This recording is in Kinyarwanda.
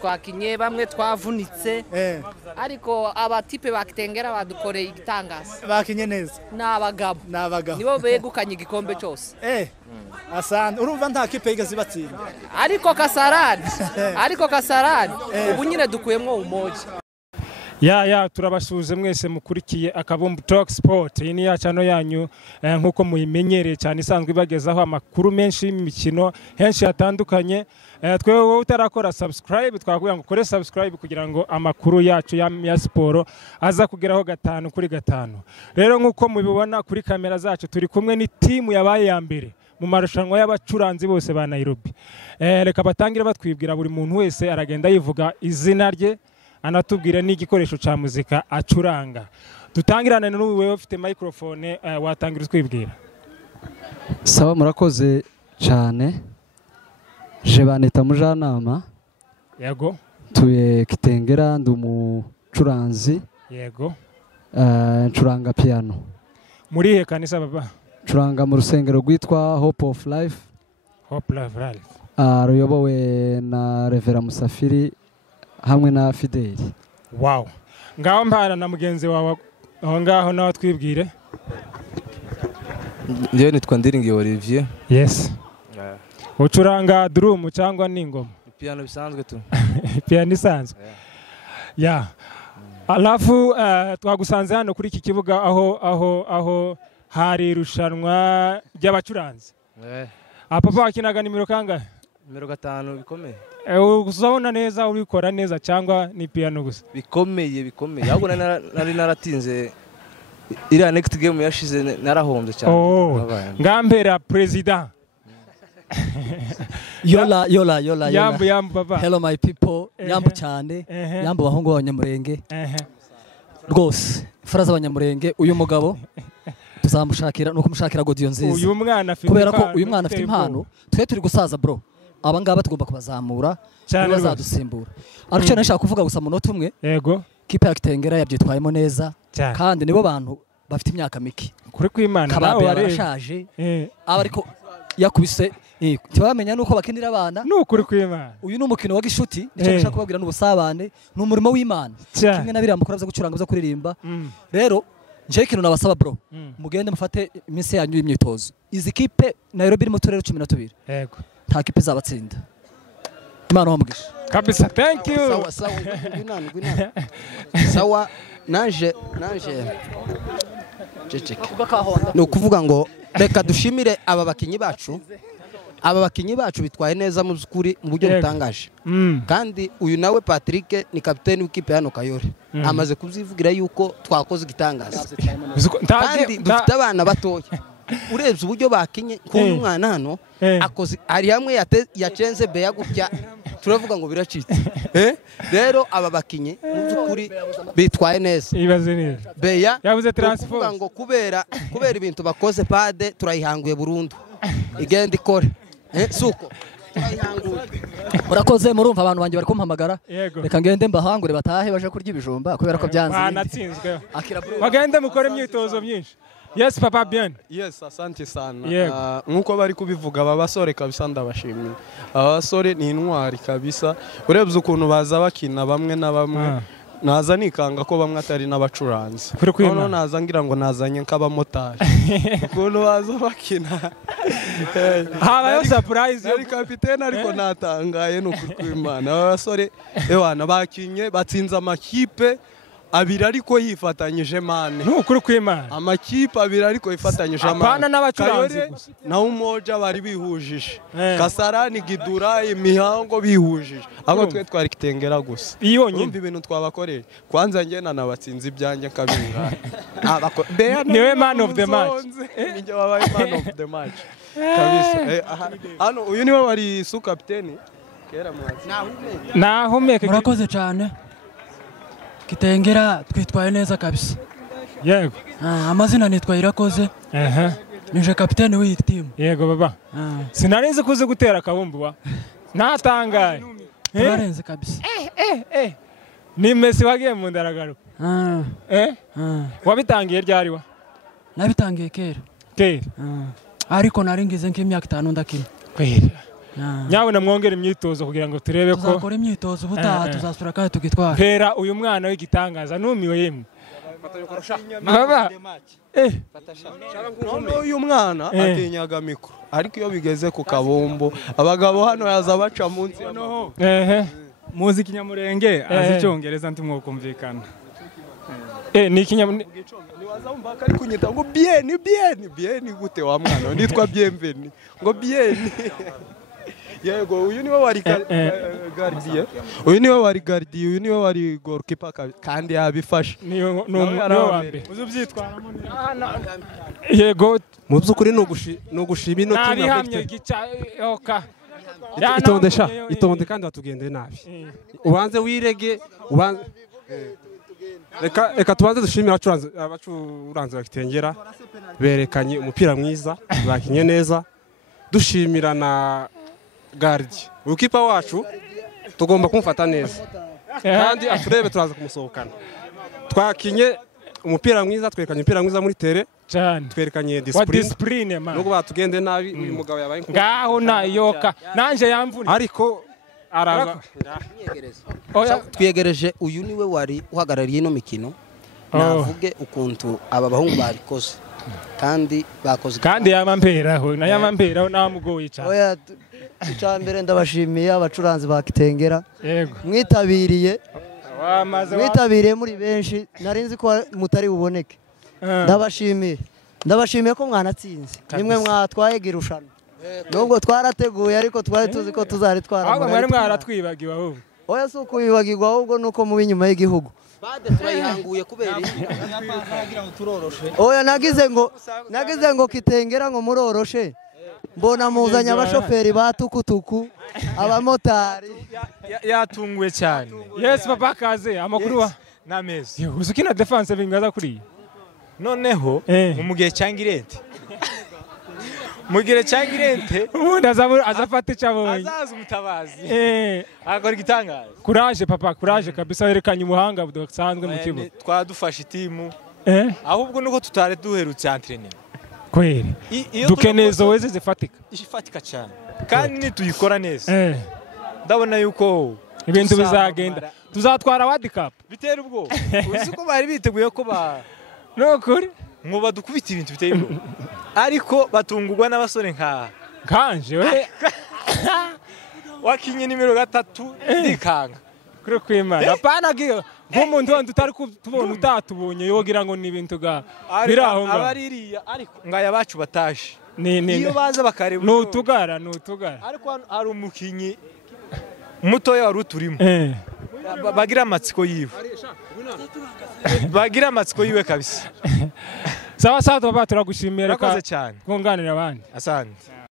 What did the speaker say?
twakinye bamwe twavunitse ariko abatipe bakitengera badukoreye igitangaza bakinye neza n'abagabo nibo begukanye igikombe cyose asante urumva nta kipe yigaze batsinda ariko kasarani ubu nyine dukuyemo umoja turabasuhuze mwese mukurikiye Akabumbu Talk Sport. Iyi ni ya channel yanyu nkuko muyimenyereye cyane isanzwe ibagezaho amakuru menshi y'imikino henshi hatandukanye. Twewe utarakora subscribe twakubwira ngo kore subscribe kugira ngo amakuru yacu ya siporo aza kugeraho 5 kuri 5. Rero nkuko mubibona kuri kamera zacu turi kumwe ni team yabaye ya mbere mu marushanwa y'abacuranzi bose ba Nairobi. Reka batangire batwibwira buri muntu wese aragenda yivuga izina rye anatubwira n'igikoresho ca muzika acuranga. Dutangirane n'uwe ufite microphone watangira twibwira. Sawa murakoze cyane. Je baneta mujanama. Yego. Tuye Kitengera ndumucuranzi. Yego. Ncuranga piano. Muri he kanisa baba? Curanga mu rusengero rwitwa Hope of Life. Hope of Life. Ruyobowe na Revera Musafiri hamwe na Fideli. Wow. Ngaho mpana na mugenzi wawe aho ngaho nawe twibwire. Ndiye nitwa Ndiringi Olivier. Yes. Ucuranga drum cyangwa n'ingoma? Piano bisanzwe tu. Piano isanzwe. Alafu twagusanze hano kuri iki kibuga aho hari irushanwa ry'abacuranzi. Papa wakinaga nimero kangahe? Nimero 5 bikomeye. Uzabona neza ubikora neza cyangwa ni piano gusa? Bikomeye. Ahubwo nari naratinze iriya next game yashize narahombye cyane. Ngambera president. Yola. Yambu baba. Hello my people. Yambu cyane. Yambu bahungu b'abanyamurenge. Rwose faraza abanyamurenge uyu mugabo tuzamushakira no kumushakira godiyo nziza. Uyu mwana afite kubera ko uyu mwana afite impano twe turi gusaza bro. Abangaba tugomba kubazamura bazadusimbura. Ariko cyane nashaka kuvuga gusa mu note umwe. Yego. Kipe ya Kitengera yabyitwayemo neza kandi nibo bantu bafite imyaka miki. Kuri kwimana nawe warashaje. Aba ariko yakubise tibamenya nuko bakinira abana. Nukuri kwimana. Uyu numukino wa gishuti nicyo nshaka kubabwira n'ubusabane n'umurimo w'Imana. Kimwe nabira mukora byo gucuranga byo kuririmba. Rero nje ikintu nabasaba bro. Mugende mufate iminsi yanyu y'imyitozo. Izi kipe Nairobi iri mu turere 12. Yego. Nta kipe zabatsinda. Imana wamugisha. Kabisa, thank you. Sawa nanje ceceke. No kuvuga ngo reka dushimire aba bakinyi bacu bitwaye neza mu zukuri mu buryo butangaje. Kandi uyu nawe Patrick ni kapiteni w'ikipe hano Kayore. Amaze kuzivugira yuko twakoze igitangaza. Kandi dufite abana batoya. Urebye uburyo bakinye ko umwana hano akoze ari hamwe yacenze beya gutya turavuga ngo biracitse. Rero aba bakinye mu byukuri bitwaye neza. Ibaze neza. Beya yavuze transfer ngo kubera ibintu bakoze pade turayihanguye burundu. Igenda ikore. Suko. Murakoze murumva abantu banje bari kumpamagara. Reka ngende mbahangure batahe baje kurya ibijumba kubera ko byanze. Banatsinzwe. Bagende mukore imyitozo myinshi. Yes papa bien. Yes asante sana. Nkuko bari kubivuga aba basore kabisa ndabashimiye. Aba basore ni intwari kabisa. Urebye ukuntu baza bakina bamwe na bamwe. Naza nikanga ko bamwe atari n'abacuranzi. None naza ngira ngo nazanye nk'abamotari. Ukuntu baza bakina. Habayo surprise yo kapiteni ariko natangaye no kurwimana. Aba basore ewana bakinye batsinze amakipe abiri ariko yifatanyije mane. Nukuri kwimana. Amakipe abiri ariko yifatanyije mane. Apana n'abacuranzi gusa. Na umoja bari bihujije. Kasarani Gidura imihango bihujije. Abo twe twari Kitengera gusa. Urumva ibintu twabakoreye. Kwanza ngena nabatsinze ibyanjye kabinga. Niwe man of the match. Ninjye wabaye man of the match. Kabisa. Hano uyu niwe wari su kapiteni. Kera mwazi. Nahumeke. Murakoze cyane. Kitengera twitwaye neza kabisa. Yego. Amazina nitwa Irakoze. Nije kapiteni w'iyi team. Yego baba. Sinarinze kuze gutera Kabumbu wa. Natangaye. Turarenze kabisa. Ni Messi wagiye mu ndaragaruka. Wabitangiye ryari wa? Nabitangiye kera. Kera. Ariko naringize nk'imyaka 5 ndakina. Kwera. nyabona mwongera imyitozo kugira ngo turebe ko tuzakora imyitozo ubutaha tuzasura kandi tugitwara. Pera uyu mwana w'igitangaza numiwe yemwe baba uyu mwana atinyaga mikoro ariko iyo bigeze ku kabombo abagabo hano yaza baca munsi muzi ikinyamurenge azi icyongereza ntimwokumvikana ni ikinyamurenge niwaza umva kari kunyita ngo bien gute wa mwana nitwa bienveni ngo bien yego uyu niwe wari gardien uyu niwe wari goalkeeper kandi yabifashe niyo wambe uzubyitwaramo yego mu byukuri no gushima ino timu yahamye gica oka itonde kandi batugende nabi ubanze wirege ubanze reka tubanze dushimira abacuranzi bakitengera berekanye umupira mwiza bakinye neza dushimira na Gardi ukipa wacu tugomba kumufata neza kandi aturebe turaza kumusohokana twakinye umupira mwiza twerekanye umupira mwiza muri tere twerekanye discipline nubwo batugende nabi uyu mugabo yabaye ngaho nayoka nanje yamvuna ariko araza twiyegereje uyu niwe wari uhagarariye ino mikino navuge ukuntu aba bahungu babikoze kandi bakoze kandi yamamperaho namugoye cyane icyambere ndabashimiye abacuranzi ba Kitengera mwitabiriye muri benshi narinzi ko mutari buboneke ndabashimiye ko mwanatsinze nimwe mwatwaye girushanwa nubwo twarateguye ariko twari tuzi ko tuzari ahubwo mwari mwaratwibagiwe ahubwo oya si ukubibagirwa ahubwo nuko mubi inyuma y'igihugu turayihanguye kubera oya nagize ngo Kitengera ngo muroroshe mbona muzanya abashoferi ba tukutuku abamotari yatunguwe cyane. Yes papa kaze amakuru wa namezi uzukina defense bingaza kuri noneho mu gihe cyangirente ubundi azafata icabonye azaza umutabazi akora igitangaza courage kabisa werekanye ubuhanga budasanzwe mu kibuga twadufasha itimu ahubwo nuko tutare duherutse entraînement kweli dukenezo weze zifatika cyane kandi nituyikora neza ndabona yuko ibintu bizagenda tuzatwara World Cup bitera ubwo uzi ko bari biteguye ko nokuri ngo badukubita ibintu biteye ubwo ariko batungurwa n'abasore nkanje we wakinye nimero 3 ndikanga kuri kwimana apana giyo nk'umuntu wandi utari tubona utatubonye yogira ngo ni ibintu biraho ngo abaririya ariko ngaya bacu bataje iyo baza bakareba nutugara ariko ari umukinyi mutoya wari uturimo bagira amatsiko yiwe kabisa sawa turagushimira ka kunganira abandi asante